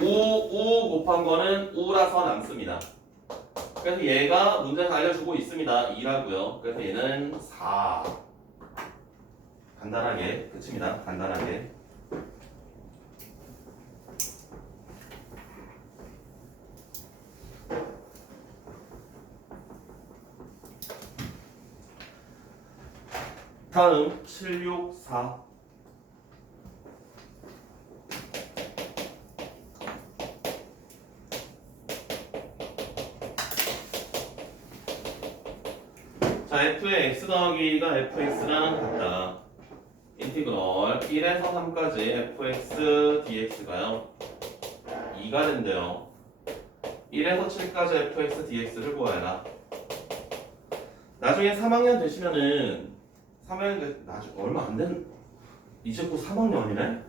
5 곱한 거는 5라서 남습니다. 그래서 얘가 문제에서 알려주고 있습니다. 2라고요. 그래서 얘는 4. 간단하게 끝입니다. 간단하게. 다음 764. 자, f의 x 더하기가 fx랑 같다. 인티그럴 1에서 3까지 fx dx가요 2가 된대요. 1에서 7까지 fx dx를 구해라. 나중에 3학년 되시면은 3학년 나중에 얼마 안 된 이제 곧 3학년이네?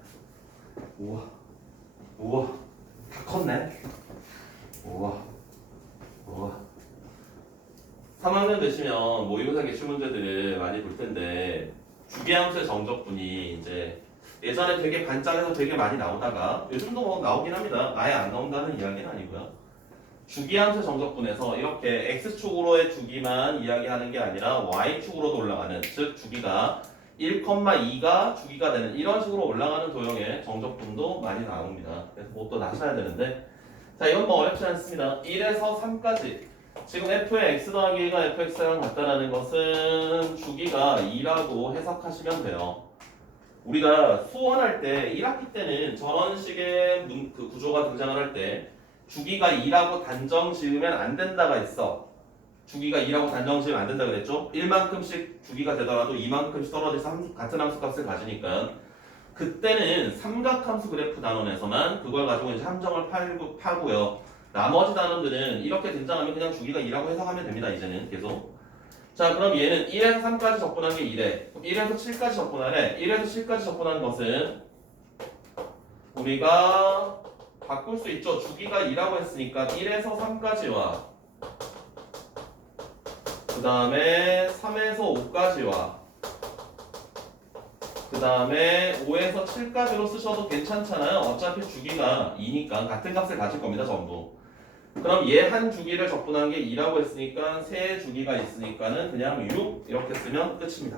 우와 다 컸네. 우와 3학년 되시면 모의고사 기출 문제들을 많이 볼 텐데 주기함수의 정적분이 이제 예전에 되게 반짝해서 되게 많이 나오다가 요즘도 뭐 나오긴 합니다. 아예 안 나온다는 이야기는 아니고요. 주기함수 정적분에서 이렇게 x축으로의 주기만 이야기하는 게 아니라 y축으로도 올라가는, 즉 주기가 1,2가 주기가 되는 이런 식으로 올라가는 도형의 정적분도 많이 나옵니다. 그래서 그것도 나셔야 되는데, 자 이건 뭐 어렵지 않습니다. 1에서 3까지 지금 f의 x 더하기가 fx랑 같다라는 것은 주기가 2라고 해석하시면 돼요. 우리가 수원할 때 1학기 때는 저런 식의 그 구조가 등장을 할 때 주기가 2라고 단정 지으면 안 된다가 있어. 주기가 2라고 단정 지으면 안 된다 그랬죠? 1만큼씩 주기가 되더라도 2만큼씩 떨어져서 같은 함수 값을 가지니까 그때는 삼각함수 그래프 단원에서만 그걸 가지고 이제 함정을 파고요. 나머지 단원들은 이렇게 등장하면 그냥 주기가 2라고 해석하면 됩니다. 이제는 계속. 자, 그럼 얘는 1에서 3까지 접근한 게 2래. 1에서 7까지 접근하래. 1에서 7까지 접근한 것은 우리가 바꿀 수 있죠. 주기가 2라고 했으니까 1에서 3까지와 그 다음에 3에서 5까지와 그 다음에 5에서 7까지로 쓰셔도 괜찮잖아요. 어차피 주기가 2니까 같은 값을 가질 겁니다. 전부. 그럼 얘 한 주기를 적분한 게 2라고 했으니까 세 주기가 있으니까는 그냥 6 이렇게 쓰면 끝입니다.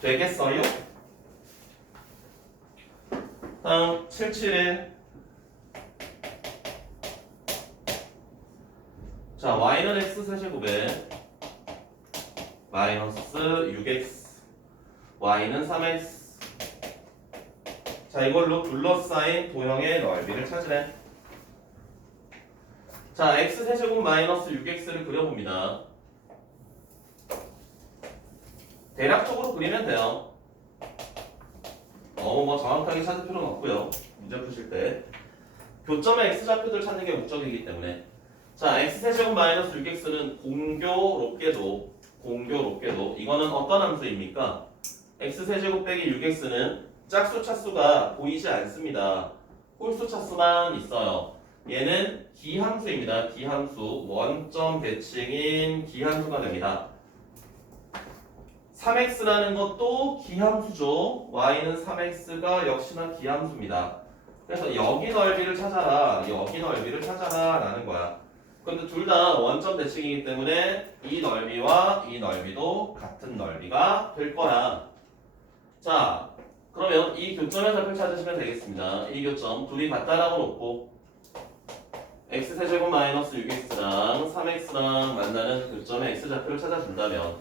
되겠어요? 다음 771. 자, y는 x 세제곱에 마이너스 6x, y는 3x. 자, 이걸로 둘러싸인 도형의 넓이를 찾으래. 자, x 세제곱 마이너스 6x를 그려봅니다. 대략적으로 그리면 돼요. 너무 뭐 정확하게 찾을 필요는 없고요. 문제 푸실 때 교점의 x좌표들 찾는 게 목적이기 때문에. 자, x 세제곱 마이너스 6x는 공교롭게도 이거는 어떤 함수입니까? x 세제곱 빼기 6x는 짝수 차수가 보이지 않습니다. 홀수 차수만 있어요. 얘는 기함수입니다. 기함수, 원점 대칭인 기함수가 됩니다. 3x라는 것도 기함수죠. y는 3x가 역시나 기함수입니다. 그래서 여기 넓이를 찾아라, 여기 넓이를 찾아라 라는 거야. 근데 둘 다 원점 대칭이기 때문에 이 넓이와 이 넓이도 같은 넓이가 될 거야. 자, 그러면 이 교점의 좌표를 찾으시면 되겠습니다. 이 교점 둘이 같다라고 놓고 x세제곱 마이너스 6x랑 3x랑 만나는 교점의 x좌표를 찾아준다면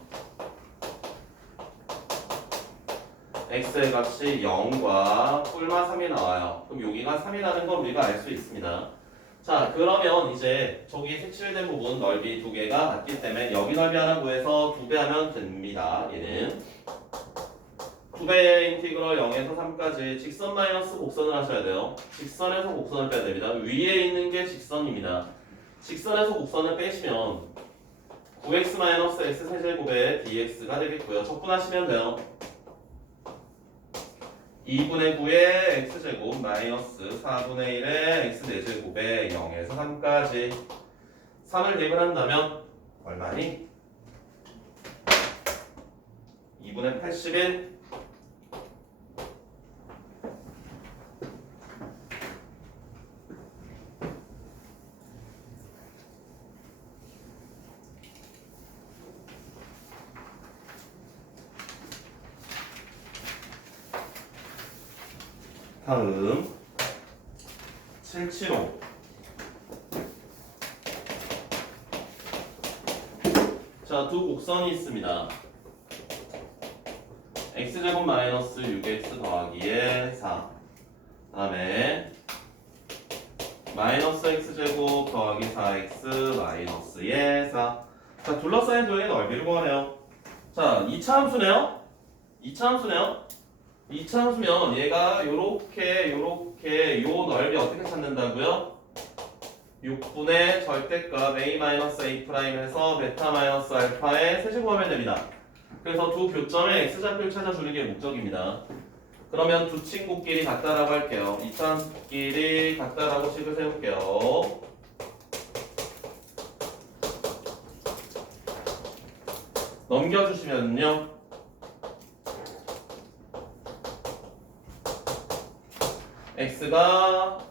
x의 값이 0과 뿔마 3이 나와요. 그럼 여기가 3이라는 걸 우리가 알 수 있습니다. 자, 그러면 이제 저기 색칠된 부분 넓이 두 개가 같기 때문에 여기 넓이 하나 구해서 2배 하면 됩니다. 얘는 2배의 인티그럴 0에서 3까지 직선 마이너스 곡선을 하셔야 돼요. 직선에서 곡선을 빼야 됩니다. 위에 있는 게 직선입니다. 직선에서 곡선을 빼시면 9x 마이너스 x 세제곱의 dx가 되겠고요. 적분하시면 돼요. 2분의 9의 x제곱 마이너스 4분의 1의 x 4제곱에 0에서 3까지 3을 대입한다면 얼마니? 2분의 81 다음 775. 자, 두 곡선이 있습니다. x제곱 마이너스 6x 더하기에 4. 다음에 마이너스 x제곱 더하기 4x 마이너스에 4. 자, 둘러싸인 도형의 넓이를 구하네요. 자, 2차 함수네요. 2차 함수네요. 2차 함수면 얘가 요렇게 요 넓이 어떻게 찾는다고요? 6분의 절대값 a-a' 베타-알파의 세제곱하면 됩니다. 그래서 두 교점의 x좌표를 찾아주는 게 목적입니다. 그러면 두 친구끼리 같다라고 할게요. 2차 함수끼리 같다라고 식을 세울게요. 넘겨주시면요. x가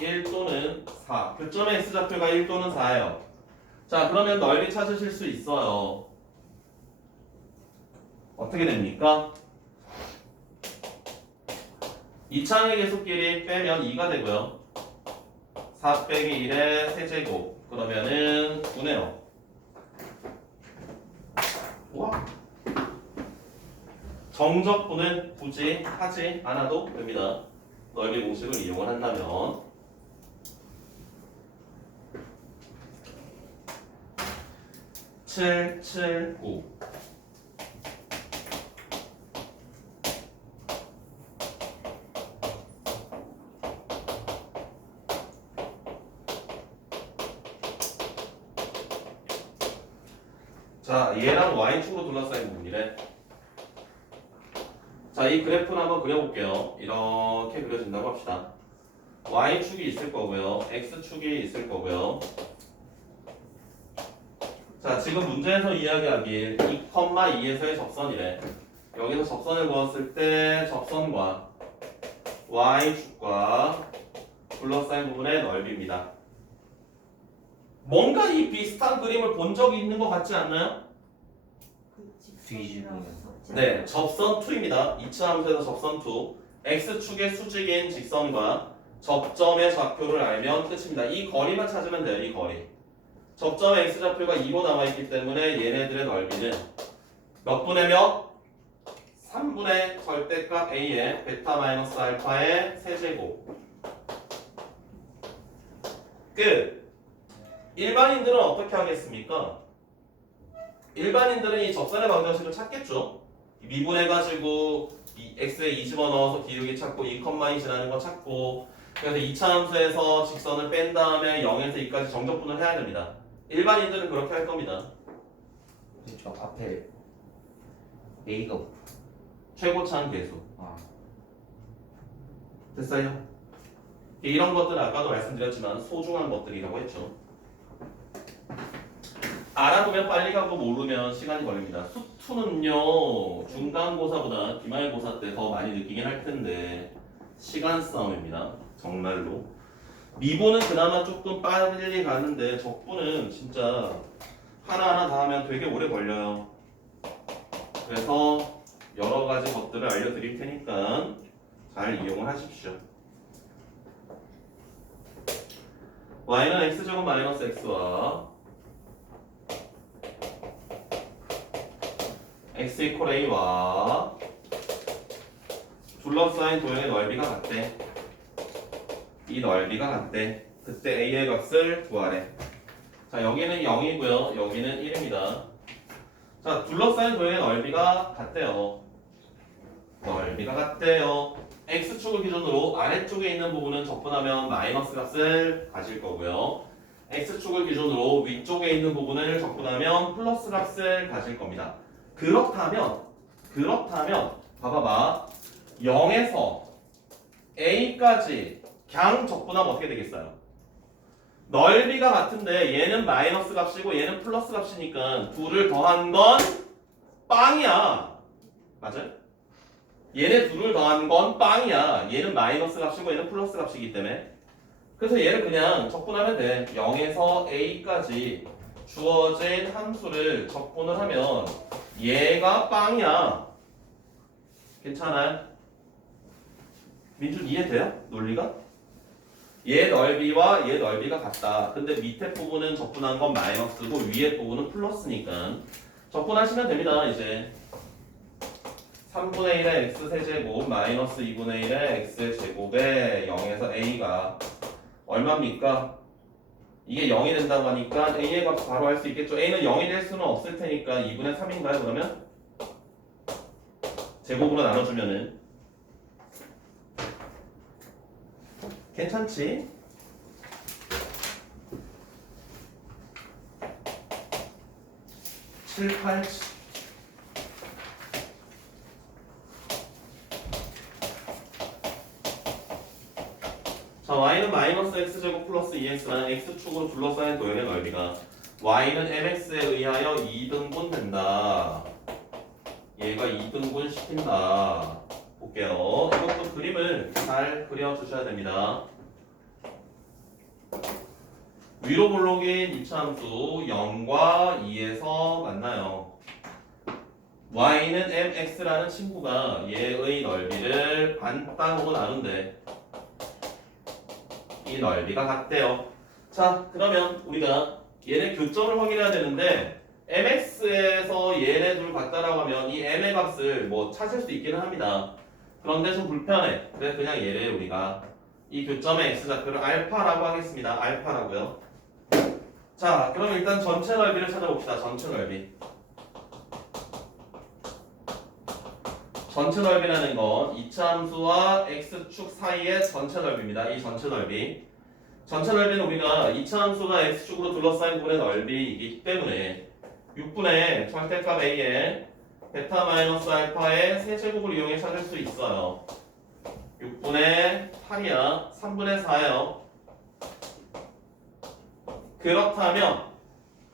1 또는 4. 교점의 x좌표가 1 또는 4예요. 자, 그러면 넓이 찾으실 수 있어요. 어떻게 됩니까? 2차항의 계수끼리 빼면 2가 되고요. 4 빼기 1의 세제곱. 그러면은 9네요. 와. 정적분은 굳이 하지 않아도 됩니다. 넓이 공식을 이용을 한다면. (7, 7, 9) 자, 얘랑 y축으로 둘러싸인 부분이래. 자, 이 그래프를 한번 그려볼게요. 이렇게 그려진다고 합시다. y축이 있을 거고요. x축이 있을 거고요. 자, 지금 문제에서 이야기하길 2,2에서의 접선이래. 여기서 접선을 그었을 때 접선과 y축과 둘러싸인 부분의 넓이입니다. 뭔가 이 비슷한 그림을 본 적이 있는 것 같지 않나요? 뒤집으면서. 네, 접선 2입니다. 2차 함수에서 접선 2. x축의 수직인 직선과 접점의 좌표를 알면 끝입니다. 이 거리만 찾으면 돼요. 이 거리. 접점의 x좌표가 2로 남아있기 때문에 얘네들의 넓이는 몇 분의 몇? 3분의 절대값 a의 베타-알파의 세제곱. 끝. 일반인들은 어떻게 하겠습니까? 일반인들은 이 접선의 방정식을 찾겠죠. 미분해가지고 이 x에 2 집어넣어서 기울기 찾고 2,2 지나는 거 찾고, 그래서 2차 함수에서 직선을 뺀 다음에 0에서 2까지 정적분을 해야 됩니다. 일반인들은 그렇게 할 겁니다. 저 앞에 a가 최고차항 계수. 아, 됐어요? 이런 것들은 아까도 말씀드렸지만 소중한 것들이라고 했죠. 알아두면 빨리 가고 모르면 시간이 걸립니다. 수투는요, 중간고사보다 기말고사 때 더 많이 느끼긴 할 텐데 시간 싸움입니다. 정말로. 미분은 그나마 조금 빨리 가는데 적분은 진짜 하나하나 다 하면 되게 오래 걸려요. 그래서 여러 가지 것들을 알려드릴 테니까 잘 이용을 하십시오. y는 x제곱 마이너스 x와 x 이퀄 a와 둘러싸인 도형의 넓이가 같대. 이 넓이가 같대. 그때 a의 값을 구하래. 자, 여기는 0이고요. 여기는 1입니다. 자, 둘러싸인 도형의 넓이가 같대요. 넓이가 같대요. x축을 기준으로 아래쪽에 있는 부분은 적분하면 마이너스 값을 가질 거고요. x축을 기준으로 위쪽에 있는 부분을 적분하면 플러스 값을 가질 겁니다. 그렇다면 봐봐봐. 0에서 a까지 그냥 적분하면 어떻게 되겠어요? 넓이가 같은데 얘는 마이너스 값이고 얘는 플러스 값이니까 둘을 더한 건 빵이야. 맞아요? 얘네 둘을 더한 건 빵이야. 얘는 마이너스 값이고 얘는 플러스 값이기 때문에. 그래서 얘를 그냥 적분하면 돼. 0에서 a까지 주어진 함수를 적분을 하면 얘가 빵이야. 괜찮아요? 민준 이해돼요? 논리가? 얘 넓이와 얘 넓이가 같다. 근데 밑에 부분은 적분한 건 마이너스고 위에 부분은 플러스니까 적분하시면 됩니다. 이제 3분의 1의 x 세제곱 마이너스 2분의 1의 x 제곱에 0에서 a가 얼마입니까? 이게 0이 된다고 하니까 a의 값 바로 할 수 있겠죠. a는 0이 될 수는 없을 테니까 2분의 3인가요? 그러면 제곱으로 나눠주면은 괜찮지? 칠, 8, 자, y는 마이너스 x제곱 플러스 2x라는 x축으로 둘러싸인 도형의 넓이가 y는 mx에 의하여 2등분 된다. 얘가 2등분 시킨다. 볼게요. 이것도 그림을 잘 그려주셔야 됩니다. 위로 볼록인 이차함수 0과 2에서 만나요. y는 mx라는 친구가 얘의 넓이를 반 땅으로 나눈대. 이 넓이가 같대요. 자, 그러면 우리가 얘네 교점을 확인해야 되는데 mx에서 얘네 둘 같다라고 하면 이 m의 값을 뭐 찾을 수 있기는 합니다. 그런데 좀 불편해. 그래서 그냥 얘를 우리가 이 교점의 x좌표를 알파라고 하겠습니다. 알파라고요. 자, 그럼 일단 전체 넓이를 찾아봅시다. 전체 넓이. 전체 넓이라는 건 이차함수와 x축 사이의 전체 넓이입니다. 이 전체 넓이. 전체 넓이는 우리가 이차함수가 x축으로 둘러싸인 부분의 넓이이기 때문에 6분의 절대값 a의 베타 마이너스 알파의 세제곱을 이용해 찾을 수 있어요. 6분의 8이야. 3분의 4예요. 그렇다면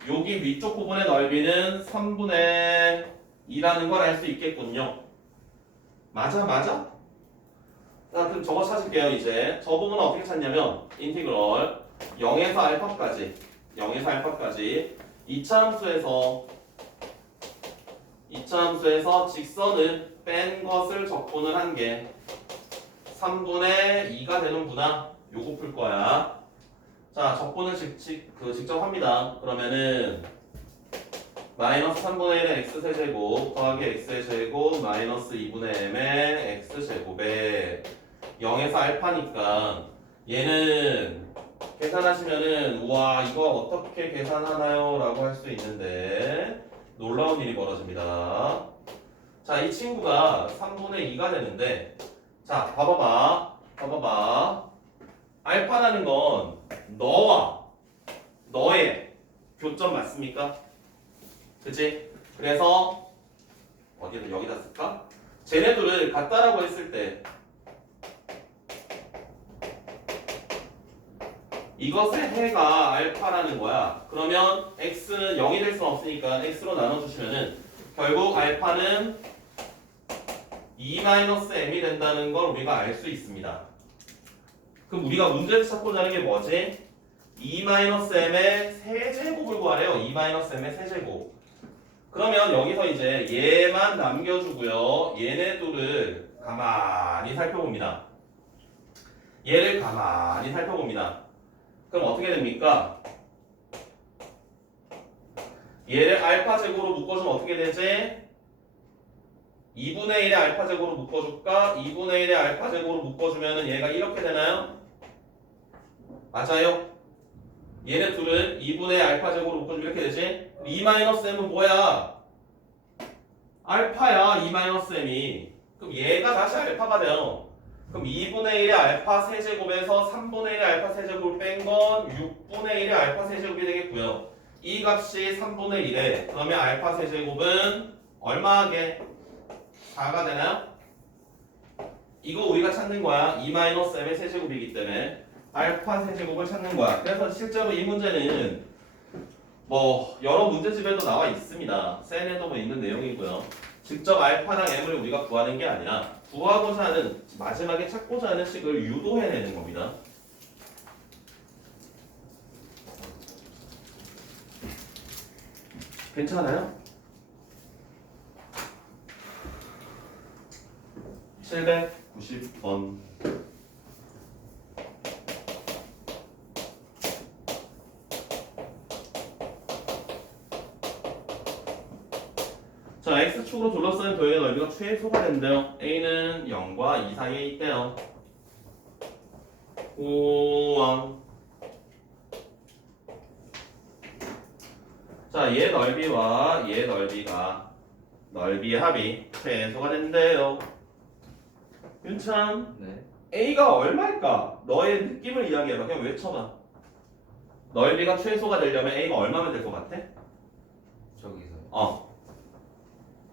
여기 위쪽 부분의 넓이는 3분의 2라는 걸 알 수 있겠군요. 맞아? 자, 그럼 저거 찾을게요. 이제 저 부분은 어떻게 찾냐면 인티그럴 0에서 알파까지 2차함수에서 직선을 뺀 것을 적분을 한 게 3분의 2가 되는구나. 요거 풀 거야. 자, 적분을 직접 합니다. 그러면은 마이너스 3분의 1의 x세제곱 더하기 x제곱 마이너스 2분의 m의 x제곱에 0에서 알파니까 얘는 계산하시면은 우와 이거 어떻게 계산하나요? 라고 할 수 있는데 놀라운 일이 벌어집니다. 자, 이 친구가 3분의 2가 되는데 자, 봐봐봐. 알파라는 건 너와 너의 교점 맞습니까? 그치? 그래서 어디다 여기다 쓸까? 쟤네들을 같다라고 했을 때 이것의 해가 알파라는 거야. 그러면 x는 0이 될 수 없으니까 x로 나눠주시면은 결국 알파는 2-m이 된다는 걸 우리가 알 수 있습니다. 그럼 우리가 문제에서 찾고자 하는 게 뭐지? 2-m의 세제곱을 구하래요. 2-m의 세제곱. 그러면 여기서 이제 얘만 남겨주고요. 얘네 둘을 가만히 살펴봅니다. 얘를 가만히 살펴봅니다. 그럼 어떻게 됩니까? 얘를 알파 제곱으로 묶어주면 어떻게 되지? 2분의 1의 알파 제곱으로 묶어줄까? 2분의 1의 알파 제곱으로 묶어주면 얘가 이렇게 되나요? 맞아요? 얘네 둘은 2분의 알파 제곱으로 묶어주면 이렇게 되지? 2-m은 뭐야? 알파야 2-m이. 그럼 얘가 다시 알파가 돼요. 그럼 2분의 1의 알파 세제곱에서 3분의 1의 알파 세제곱을 뺀 건 6분의 1의 알파 세제곱이 되겠고요. 이 값이 3분의 1에 그러면 알파 세제곱은 얼마하게? 4가 되나요? 이거 우리가 찾는 거야. 2-m의 세제곱이기 때문에 알파 세제곱을 찾는 거야. 그래서 실제로 이 문제는 뭐 여러 문제집에도 나와 있습니다. 셀에도 뭐 있는 내용이고요. 직접 알파랑 m을 우리가 구하는 게 아니라 구하고자 하는 마지막에 찾고자 하는 식을 유도해내는 겁니다. 괜찮아요? 700 90번. 자, x축으로 둘러싸인 도형의 넓이가 최소가 된대요. a는 0과 2 사이에 있대요. 우왕. 자, 얘 넓이와 얘 넓이가 넓이의 합이 최소가 된대요. 윤찬, 네. a가 얼마일까? 너의 느낌을 이야기해봐. 그냥 외쳐봐. 넓이가 최소가 되려면 a가 얼마면 될 것 같아? 저기서요.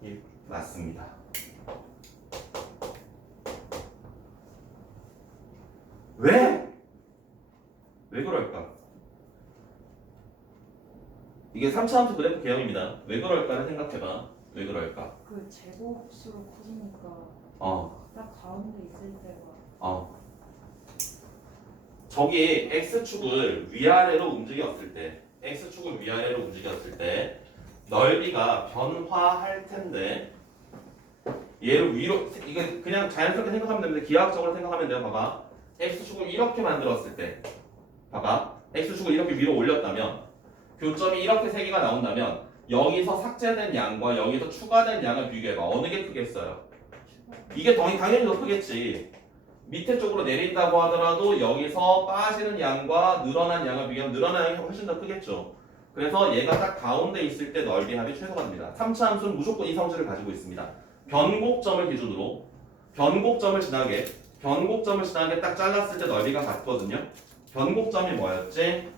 1. 맞습니다. 왜? 왜 그럴까? 이게 3차함수 그래프 개형입니다. 왜 그럴까를 생각해봐. 왜 그럴까? 그 제곱수로 커지니까 어. 딱 가운데 있을 때가 저기 x축을 위아래로 움직였을 때 x축을 위아래로 움직였을 때 넓이가 변화할 텐데 얘를 위로 이거 그냥 자연스럽게 생각하면 됩니다. 기하학적으로 생각하면 돼요. 봐봐. x축을 이렇게 만들었을 때 봐봐. x축을 이렇게 위로 올렸다면 교점이 이렇게 세 개가 나온다면 여기서 삭제된 양과 여기서 추가된 양을 비교해봐. 어느 게 크겠어요? 이게 당연히 더 크겠지. 밑에 쪽으로 내린다고 하더라도 여기서 빠지는 양과 늘어난 양을 비교하면 늘어난 양이 훨씬 더 크겠죠. 그래서 얘가 딱 가운데 있을 때 넓이 합이 최소가 됩니다. 3차 함수는 무조건 이 성질을 가지고 있습니다. 변곡점을 기준으로 변곡점을 지나게 딱 잘랐을 때 넓이가 같거든요. 변곡점이 뭐였지?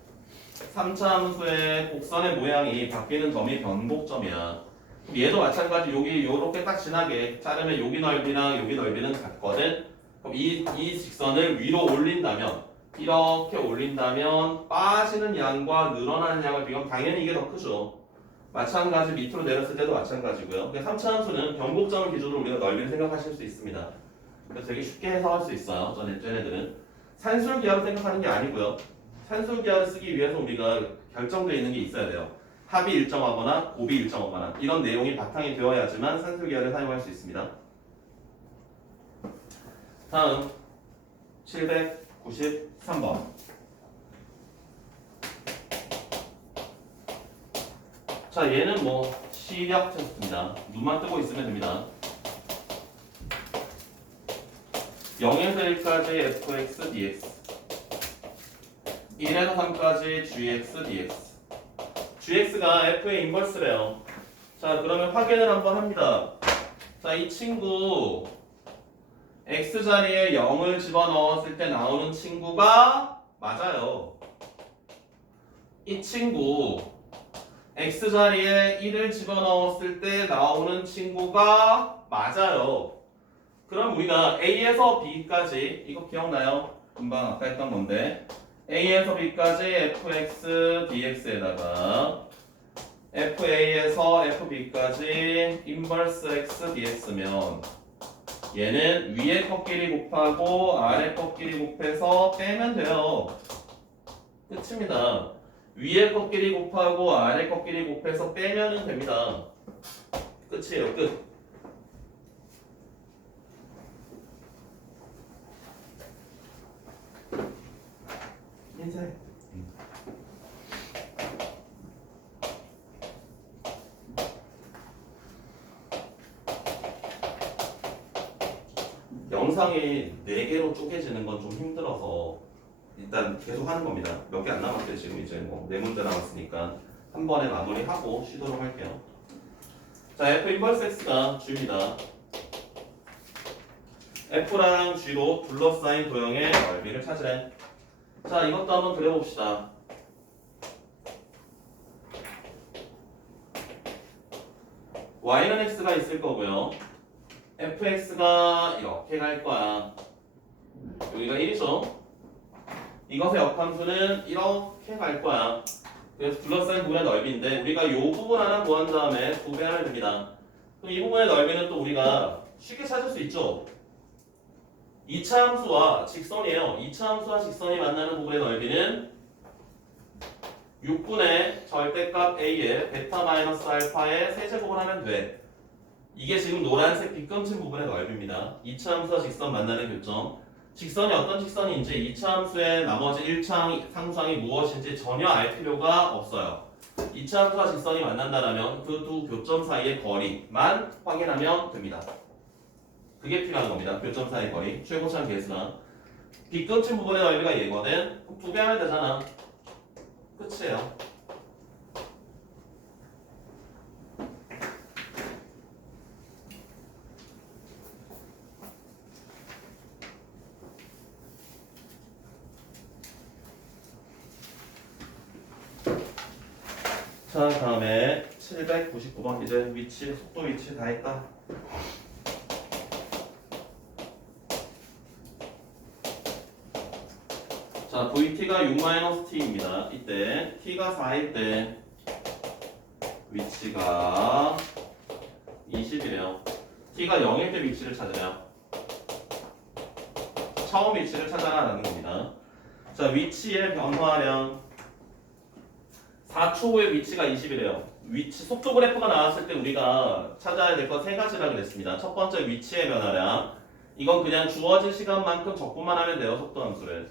3차 함수의 곡선의 모양이 바뀌는 점이 변곡점이야. 얘도 마찬가지. 여기 요렇게 딱 지나게 자르면 여기 넓이랑 여기 넓이는 같거든. 그럼 이 직선을 위로 올린다면 이렇게 올린다면 빠지는 양과 늘어나는 양을 비교하면 당연히 이게 더 크죠. 마찬가지 밑으로 내렸을 때도 마찬가지고요. 3차 함수는 변곡점을 기준으로 우리가 넓이를 생각하실 수 있습니다. 그래서 되게 쉽게 해석할 수 있어요. 쟤네들은 산술 기하로 생각하는 게 아니고요. 산술 기하를 쓰기 위해서 우리가 결정되어 있는 게 있어야 돼요. 합이 일정하거나 곱이 일정하거나 이런 내용이 바탕이 되어야지만 산술 기하를 사용할 수 있습니다. 다음 793번. 자, 얘는 뭐 시력 테스트입니다. 눈만 뜨고 있으면 됩니다. 0에서 1까지 fx dx 1에서 3까지 gx dx gx가 f의 인버스래요. 자, 그러면 확인을 한번 합니다. 자, 이 친구 x자리에 0을 집어넣었을 때 나오는 친구가 맞아요. 이 친구 x자리에 1을 집어넣었을 때 나오는 친구가 맞아요. 그럼 우리가 a에서 b까지 이거 기억나요? 금방 아까 했던 건데 a에서 b까지 fx dx에다가 fa에서 fb까지 인버스 x dx면 얘는 위에 것끼리 곱하고 아래 것끼리 곱해서 빼면 돼요. 끝입니다. 위에 것끼리 곱하고 아래 것끼리 곱해서 빼면 됩니다. 끝이에요. 끝. 인사해. 영상이 4개로 쪼개지는 건 좀 힘들어서 일단 계속 하는 겁니다. 몇 개 안 남았어요. 지금 이제 뭐 4문제 남았으니까 한 번에 마무리하고 쉬도록 할게요. 자, F 인버스 X가 G입니다. F랑 G로 둘러싸인 도형의 넓이를 찾으래. 자, 이것도 한번 그려봅시다. Y는 X가 있을 거고요. fx가 이렇게 갈 거야. 여기가 1이죠. 이것의 역함수는 이렇게 갈 거야. 그래서 둘러싸인 부분의 넓이인데 우리가 이 부분 하나 구한 다음에 2배 하면 됩니다. 그럼 이 부분의 넓이는 또 우리가 쉽게 찾을 수 있죠. 2차 함수와 직선이에요. 2차 함수와 직선이 만나는 부분의 넓이는 6분의 절대값 a의 베타 마이너스 알파의 세제곱을 하면 돼. 이게 지금 노란색 빗금친 부분의 넓이입니다. 2차 함수와 직선 만나는 교점. 직선이 어떤 직선인지 2차 함수의 나머지 1차 상수항이 무엇인지 전혀 알 필요가 없어요. 2차 함수와 직선이 만난다면 그 두 교점 사이의 거리만 확인하면 됩니다. 그게 필요한 겁니다. 교점 사이의 거리. 최고차는 계수나. 빗금친 부분의 넓이가 얘거든. 그럼 2배 하면 되잖아. 끝이에요. 자, 다음에 799번 이제 위치, 속도 위치 다 했다. 자, VT가 6-T입니다. 이때 T가 4일 때 위치가 20이래요. T가 0일 때 위치를 찾으래요. 처음 위치를 찾아라라는 겁니다. 자, 위치의 변화량 4초 후에 위치가 20이래요. 위치 속도 그래프가 나왔을 때 우리가 찾아야 될 건 세 가지라 그랬습니다. 첫 번째 위치의 변화량. 이건 그냥 주어진 시간만큼 적분만 하면 돼요. 속도 함수를.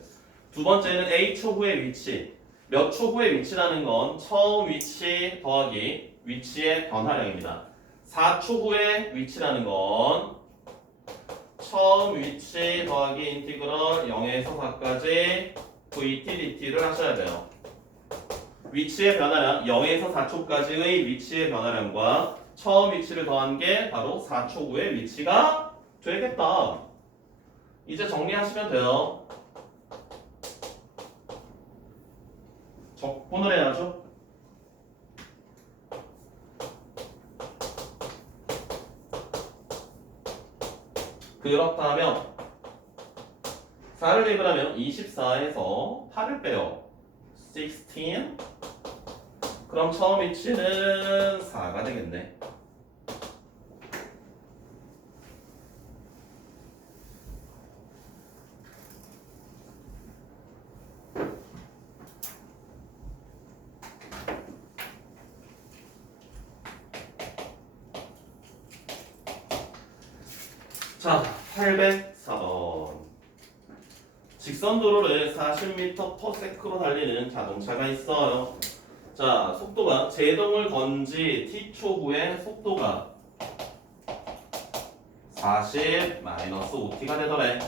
두 번째는 A초 후의 위치. 몇 초 후의 위치라는 건 처음 위치 더하기 위치의 변화량입니다. 4초 후의 위치라는 건 처음 위치 더하기 인티그럴 0에서 4까지 VT, DT를 하셔야 돼요. 위치의 변화량 0에서 4초까지의 위치의 변화량과 처음 위치를 더한 게 바로 4초 후의 위치가 되겠다. 이제 정리하시면 돼요. 적분을 해야죠. 그렇다면 4를 대입하면 24에서 8을 빼요. 16. 그럼 처음 위치는 4가 되겠네. 자, 804번. 직선 도로를 40m/s로 달리는 자동차가 있어요. 자, 속도가 제동을 건 지 t초 후에 속도가 40-5t가 되더래.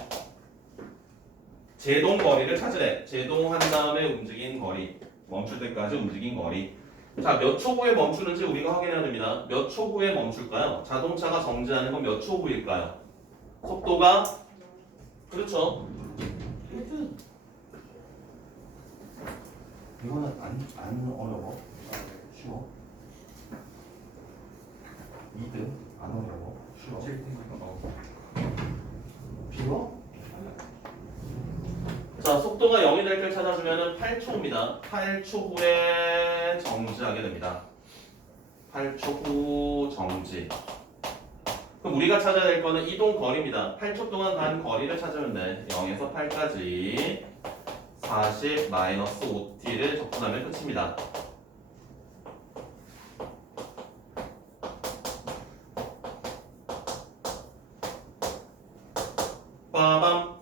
제동 거리를 찾으래. 제동한 다음에 움직인 거리. 멈출 때까지 움직인 거리. 자, 몇 초 후에 멈추는지 우리가 확인해야 됩니다. 몇 초 후에 멈출까요? 자동차가 정지하는 건 몇 초 후일까요? 속도가 그렇죠. 이거는 안 어려워. 쉬워. 2등 안 어려워. 쉬워. 쉬워? 자, 속도가 0이 될 때 찾아주면은 8초입니다. 8초 후에 정지하게 됩니다. 8초 후 정지. 그럼 우리가 찾아야 될 거는 이동 거리입니다. 8초 동안 간 거리를 찾으면 돼. 0에서 8까지 40-5t를 적분하면 끝입니다. 빠밤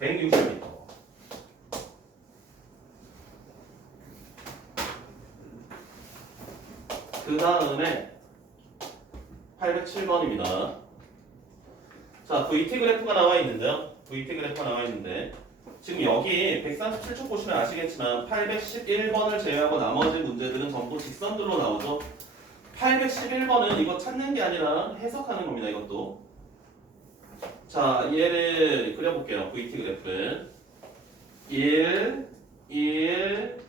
160m. 그 다음에 807번입니다. 자, VT 그래프가 나와 있는데요. VT 그래프가 나와 있는데 지금 여기 137쪽 보시면 아시겠지만 811번을 제외하고 나머지 문제들은 전부 직선들로 나오죠. 811번은 이거 찾는 게 아니라 해석하는 겁니다. 이것도. 자, 얘를 그려볼게요. VT 그래프 1, 1,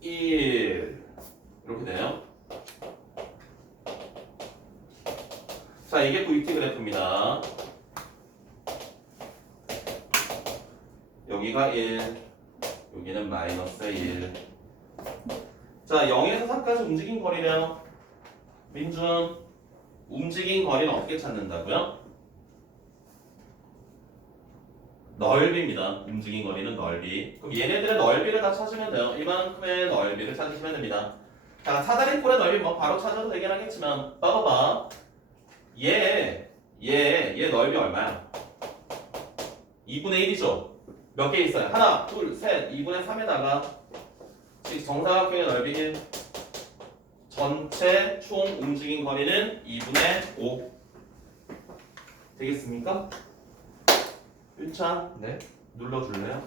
1 이렇게 돼요. 자, 이게 VT 그래프입니다. 여기가 1, 여기는 마이너스 1. 자, 0에서 4까지 움직인 거리래요. 민준, 움직인 거리는 어떻게 찾는다고요? 넓이입니다. 움직인 거리는 넓이. 그럼 얘네들의 넓이를 다 찾으면 돼요. 이만큼의 넓이를 찾으시면 됩니다. 자, 사다리꼴의 넓이 뭐 바로 찾아도 되긴 하겠지만 봐봐봐. 얘 넓이 얼마야? 2분의 1이죠. 몇 개 있어요? 하나, 둘, 셋, 2분의 3에다가 즉 정사각형의 넓이 1, 전체 총 움직인 거리는 2분의 5 되겠습니까? 1차 네. 눌러줄래요?